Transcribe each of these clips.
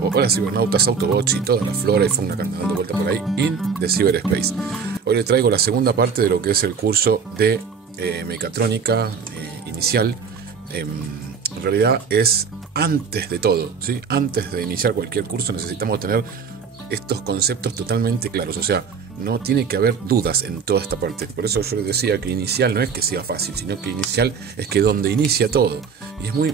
hola cibernautas, Autobots y toda la flora y fauna que andan dando vuelta por ahí in the cyberspace. Hoy les traigo la segunda parte de lo que es el curso de mecatrónica inicial. En realidad es antes de todo, ¿sí? Antes de iniciar cualquier curso necesitamos tener estos conceptos totalmente claros, o sea, no tiene que haber dudas en toda esta parte. Por eso yo les decía que inicial no es que sea fácil, sino que inicial es que donde inicia todo. Y es muy,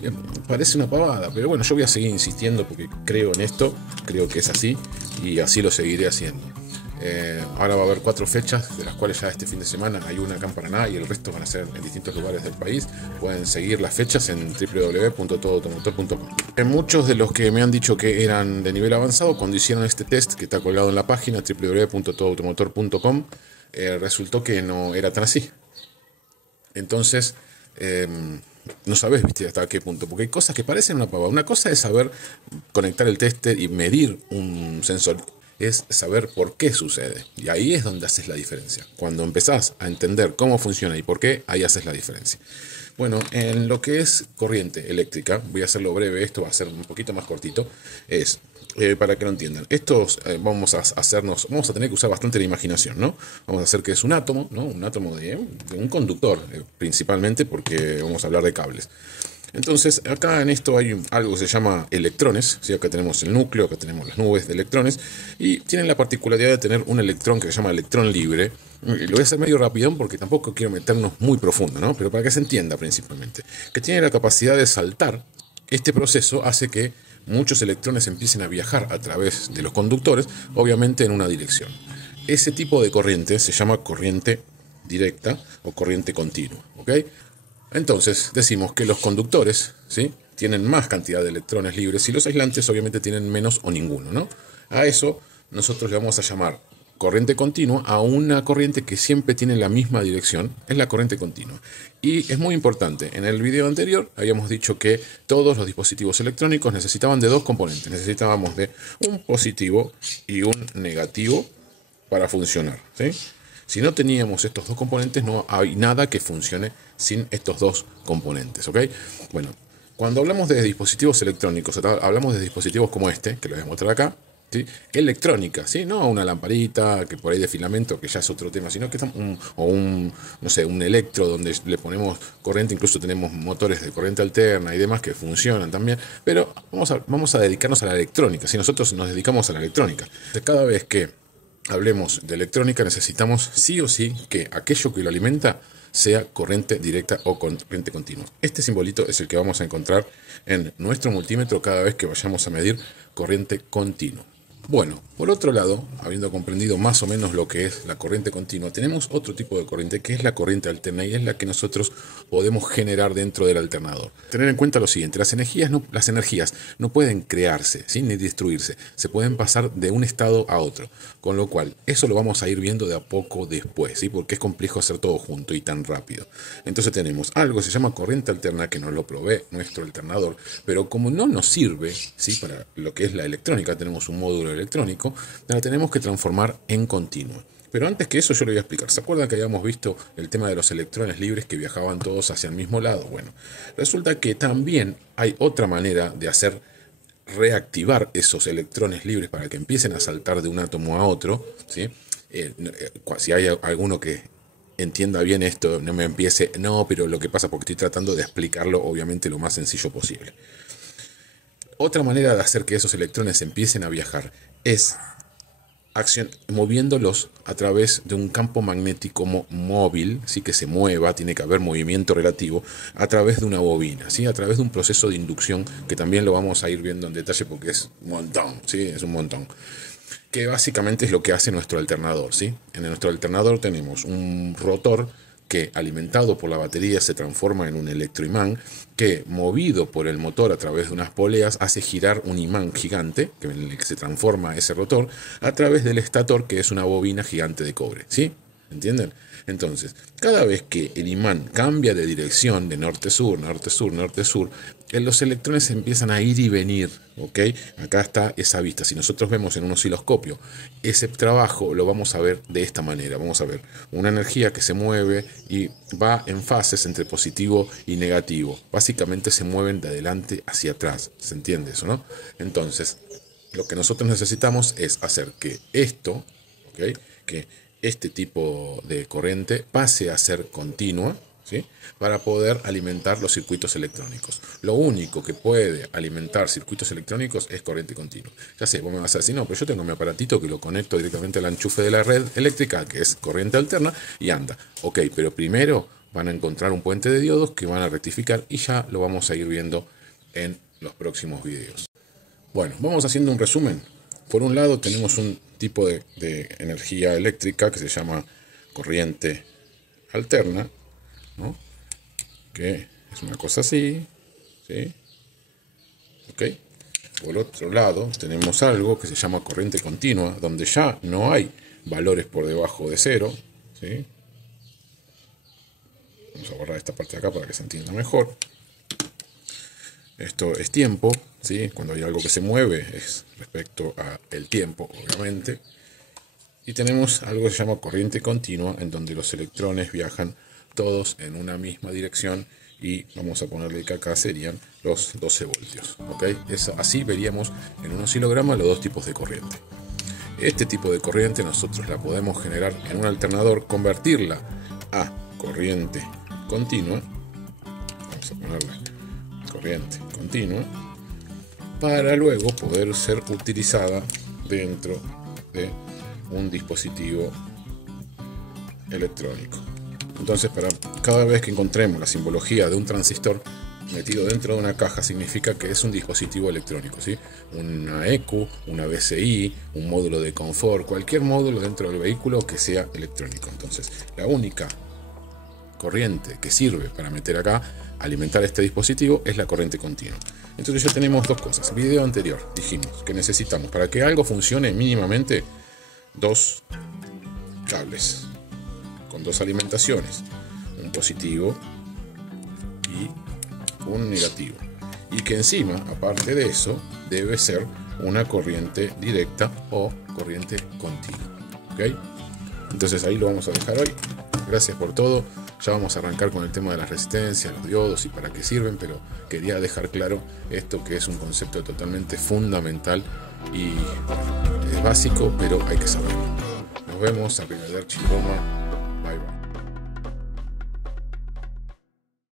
parece una pavada, pero bueno, yo voy a seguir insistiendo porque creo en esto, creo que es así y así lo seguiré haciendo. Ahora va a haber 4 fechas, de las cuales ya este fin de semana hay una acá en Paraná y el resto van a ser en distintos lugares del país. Pueden seguir las fechas en www.todoautomotor.com. Muchos de los que me han dicho que eran de nivel avanzado, cuando hicieron este test que está colgado en la página www.todoautomotor.com, resultó que no era tan así. Entonces, no sabes, viste, hasta qué punto, porque hay cosas que parecen una pavada. Una cosa es saber conectar el tester y medir un sensor, es saber por qué sucede. Y ahí es donde haces la diferencia. Cuando empezás a entender cómo funciona y por qué, ahí haces la diferencia. Bueno, en lo que es corriente eléctrica, voy a hacerlo breve, esto va a ser un poquito más cortito, es para que lo entiendan. Estos vamos a tener que usar bastante la imaginación, ¿no? Vamos a hacer que es un átomo, ¿no? Un átomo de un conductor, principalmente porque vamos a hablar de cables. Entonces, acá en esto hay algo que se llama electrones, ¿sí? Acá tenemos el núcleo, acá tenemos las nubes de electrones, y tienen la particularidad de tener un electrón que se llama electrón libre. Lo voy a hacer medio rapidón porque tampoco quiero meternos muy profundo, ¿no? Pero para que se entienda principalmente, que tiene la capacidad de saltar. Este proceso hace que muchos electrones empiecen a viajar a través de los conductores, obviamente en una dirección. Ese tipo de corriente se llama corriente directa o corriente continua, ¿ok? Entonces decimos que los conductores, ¿sí?, tienen más cantidad de electrones libres y los aislantes obviamente tienen menos o ninguno, ¿no? A eso nosotros le vamos a llamar corriente continua a una corriente que siempre tiene la misma dirección, es la corriente continua. Y es muy importante, en el video anterior habíamos dicho que todos los dispositivos electrónicos necesitaban de 2 componentes, necesitábamos de un positivo y un negativo para funcionar, ¿sí? Si no teníamos estos 2 componentes, no hay nada que funcione sin estos 2 componentes, ¿ok? Bueno, cuando hablamos de dispositivos electrónicos, hablamos de dispositivos como este, que lo voy a mostrar acá, ¿sí? Electrónica, ¿sí? No una lamparita que por ahí de filamento, que ya es otro tema, sino que no sé, un electro donde le ponemos corriente, incluso tenemos motores de corriente alterna y demás que funcionan también, pero vamos a dedicarnos a la electrónica, ¿sí? Nosotros nos dedicamos a la electrónica. Cada vez que hablemos de electrónica necesitamos sí o sí que aquello que lo alimenta sea corriente directa o corriente continua. Este simbolito es el que vamos a encontrar en nuestro multímetro cada vez que vayamos a medir corriente continua. Bueno, por otro lado, habiendo comprendido más o menos lo que es la corriente continua, tenemos otro tipo de corriente que es la corriente alterna y es la que nosotros podemos generar dentro del alternador. Tener en cuenta lo siguiente, las energías no pueden crearse, ¿sí?, ni destruirse, se pueden pasar de un estado a otro, con lo cual eso lo vamos a ir viendo de a poco después, ¿sí?, porque es complejo hacer todo junto y tan rápido. Entonces tenemos algo que se llama corriente alterna que nos lo provee nuestro alternador, pero como no nos sirve, ¿sí?, para lo que es la electrónica, tenemos un módulo electrónico, la tenemos que transformar en continua. Pero antes que eso yo le voy a explicar. ¿Se acuerdan que habíamos visto el tema de los electrones libres que viajaban todos hacia el mismo lado? Bueno, resulta que también hay otra manera de hacer reactivar esos electrones libres para que empiecen a saltar de un átomo a otro, ¿sí? Si hay alguno que entienda bien esto, no me empiece, no, pero lo que pasa, porque estoy tratando de explicarlo obviamente lo más sencillo posible. Otra manera de hacer que esos electrones empiecen a viajar es moviéndolos a través de un campo magnético móvil, ¿sí?, que se mueva, tiene que haber movimiento relativo, a través de una bobina, ¿sí?, a través de un proceso de inducción que también lo vamos a ir viendo en detalle porque es un montón, ¿sí?, es un montón. Que básicamente es lo que hace nuestro alternador, ¿sí? En nuestro alternador tenemos un rotor que, alimentado por la batería, se transforma en un electroimán que, movido por el motor a través de unas poleas, hace girar un imán gigante, en el que se transforma ese rotor, a través del estator, que es una bobina gigante de cobre, ¿sí? ¿Entienden? Entonces, cada vez que el imán cambia de dirección, de norte-sur, norte-sur, norte-sur, los electrones empiezan a ir y venir, ¿ok? Acá está esa vista. Si nosotros vemos en un osciloscopio ese trabajo, lo vamos a ver de esta manera. Vamos a ver una energía que se mueve y va en fases entre positivo y negativo. Básicamente se mueven de adelante hacia atrás. ¿Se entiende eso, no? Entonces, Lo que nosotros necesitamos es hacer que esto, ¿okay?, que este tipo de corriente pase a ser continua, ¿sí?, para poder alimentar los circuitos electrónicos. Lo único que puede alimentar circuitos electrónicos es corriente continua. Ya sé, vos me vas a decir, no, pero yo tengo mi aparatito que lo conecto directamente al enchufe de la red eléctrica, que es corriente alterna, y anda. Ok, pero primero van a encontrar un puente de diodos que van a rectificar, y ya lo vamos a ir viendo en los próximos videos. Bueno, vamos haciendo un resumen. Por un lado tenemos un tipo de energía eléctrica que se llama corriente alterna, ¿no?, que es una cosa así, ¿sí? Okay. Por otro lado tenemos algo que se llama corriente continua, donde ya no hay valores por debajo de cero, ¿sí? Vamos a borrar esta parte de acá para que se entienda mejor. Esto es tiempo, ¿sí? Cuando hay algo que se mueve es respecto al tiempo, obviamente. Y tenemos algo que se llama corriente continua, en donde los electrones viajan todos en una misma dirección, y vamos a ponerle que acá serían los 12 voltios. ¿Okay? Así veríamos en un oscilograma los dos tipos de corriente. Este tipo de corriente nosotros la podemos generar en un alternador, convertirla a corriente continua. Vamos a ponerle corriente continua, para luego poder ser utilizada dentro de un dispositivo electrónico. Entonces, para cada vez que encontremos la simbología de un transistor metido dentro de una caja, significa que es un dispositivo electrónico, ¿sí? Una EQ, una BCI, un módulo de confort, cualquier módulo dentro del vehículo que sea electrónico. Entonces, la única corriente que sirve para meter acá, alimentar este dispositivo, es la corriente continua. Entonces ya tenemos dos cosas. El video anterior dijimos que necesitamos, para que algo funcione mínimamente, dos cables con dos alimentaciones, un positivo y un negativo, y que encima, aparte de eso, debe ser una corriente directa o corriente continua. ¿Okay? Entonces ahí lo vamos a dejar hoy. Gracias por todo. Ya vamos a arrancar con el tema de las resistencias, los diodos y para qué sirven, pero quería dejar claro esto, que es un concepto totalmente fundamental y es básico, pero hay que saberlo. Nos vemos, arrivederci Roma.